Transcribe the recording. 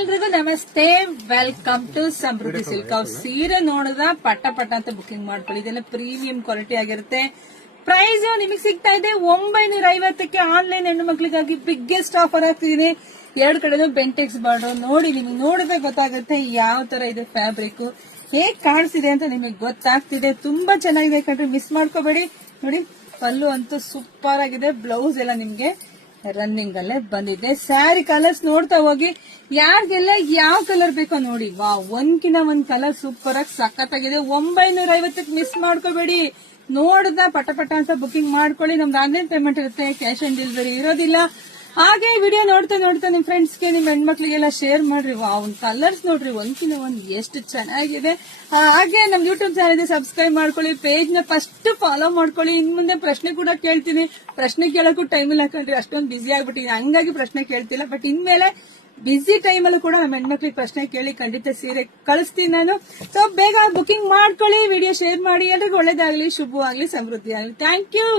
ಎಲ್ರಿಗೂ ನಮಸ್ತೆ, welcome to Samriddhi silk house. ಸೀರೆ ನೋಡಿದ್ರ ಪಟ್ಟ ಅಂತ ಬುಕಿಂಗ್ ಮಾಡ್ಕೊಳ್ಳಿ. ಇದೆಲ್ಲ ಪ್ರೀಮಿಯಂ ಕ್ವಾಲಿಟಿ ಆಗಿರುತ್ತೆ. ಪ್ರೈಸ್ ನಿಮಗೆ ಸಿಗ್ತಾ ಇದೆ 950ಕ್ಕೆ. ಆನ್ಲೈನ್ ಹೆಣ್ಣು ಮಕ್ಕಳಿಗಾಗಿ ಬಿಗ್ಗೆಸ್ಟ್ ಆಫರ್ ಆಗ್ತಿದೆ. ಎರಡು ಕಡೆನೂ ಬೆಂಟೆಕ್ಸ್ ಬಾರ್ಡರ್ ನೋಡಿ, ನಿಮಗೆ ನೋಡಿದ್ರೆ ಗೊತ್ತಾಗುತ್ತೆ ಯಾವ ತರ ಇದೆ ಫ್ಯಾಬ್ರಿಕ್, ಹೇಗ್ ಕಾಣಿಸ್ತಿದೆ ಅಂತ ನಿಮಗೆ ಗೊತ್ತಾಗ್ತಿದೆ. ತುಂಬಾ ಚೆನ್ನಾಗಿದೆ ಕಣ್ರಿ, ಮಿಸ್ ಮಾಡ್ಕೋಬೇಡಿ. ನೋಡಿ, ಪಲ್ಲು ಅಂತೂ ಸೂಪರ್ ಆಗಿದೆ. ಬ್ಲೌಸ್ ಎಲ್ಲ ನಿಮ್ಗೆ ರನ್ನಿಂಗ್ ಅಲ್ಲೇ ಬಂದಿದೆ. ಸ್ಯಾರಿ ಕಲರ್ಸ್ ನೋಡ್ತಾ ಹೋಗಿ, ಯಾರಿಗೆಲ್ಲ ಯಾವ ಕಲರ್ ಬೇಕೋ ನೋಡಿ. ವಾ, ಒಂದ್ಕಿನ ಒಂದ್ ಕಲರ್ ಸೂಪರ್ ಆಗಿ ಸಖತ್ತಾಗಿದೆ. 950ಕ್ಕೆ ಮಿಸ್ ಮಾಡ್ಕೋಬೇಡಿ. ನೋಡ್ದ ಪಟ ಅಂತ ಬುಕಿಂಗ್ ಮಾಡ್ಕೊಳ್ಳಿ. ನಮ್ದು ಆನ್ಲೈನ್ ಪೇಮೆಂಟ್ ಇರುತ್ತೆ, ಕ್ಯಾಶ್ ಆನ್ ಡೆಲಿವರಿ ಇರೋದಿಲ್ಲ. ಹಾಗೆ ವಿಡಿಯೋ ನೋಡ್ತಾ ನಿಮ್ ಫ್ರೆಂಡ್ಸ್ಗೆ, ನಿಮ್ ಹೆಣ್ಮಕ್ಳಿಗೆಲ್ಲ ಶೇರ್ ಮಾಡ್ರಿ. ಅವ್ನ್ ಕಲರ್ಸ್ ನೋಡ್ರಿ, ಒಂದ್ಕಿನ ಒಂದ್ ಎಷ್ಟು ಚೆನ್ನಾಗಿದೆ. ಹಾಗೆ ನಮ್ ಯೂಟ್ಯೂಬ್ ಚಾನಲ್ ಸಬ್ಸ್ಕ್ರೈಬ್ ಮಾಡ್ಕೊಳ್ಳಿ, ಪೇಜ್ ನ ಫಸ್ಟ್ ಫಾಲೋ ಮಾಡ್ಕೊಳ್ಳಿ. ಇನ್ ಮುಂದೆ ಪ್ರಶ್ನೆ ಕೂಡ ಕೇಳ್ತೀನಿ. ಪ್ರಶ್ನೆ ಕೇಳಕ್ಕೂ ಟೈಮ್ ಇಲ್ಲ ಕಣ್ರಿ, ಅಷ್ಟೊಂದು ಬಿಸಿ ಆಗ್ಬಿಟ್ಟಿದ್ದೀನಿ, ಹಂಗಾಗಿ ಪ್ರಶ್ನೆ ಕೇಳ್ತಿಲ್ಲ. ಬಟ್ ಇನ್ಮೇಲೆ ಬಿಸಿ ಟೈಮ್ ಅಲ್ಲೂ ಕೂಡ ನಮ್ಮ ಹೆಣ್ಮಕ್ಳಿಗೆ ಪ್ರಶ್ನೆ ಕೇಳಿ ಖಂಡಿತ ಸೀರೆ ಕಳಿಸ್ತೀನಿ ನಾನು. ಸೊ ಬೇಗ ಬುಕಿಂಗ್ ಮಾಡ್ಕೊಳ್ಳಿ, ವಿಡಿಯೋ ಶೇರ್ ಮಾಡಿ. ಎಲ್ರಿಗೂ ಒಳ್ಳೇದಾಗ್ಲಿ, ಶುಭವಾಗ್ಲಿ, ಸಮೃದ್ಧಿ ಆಗ್ಲಿ. Thank you.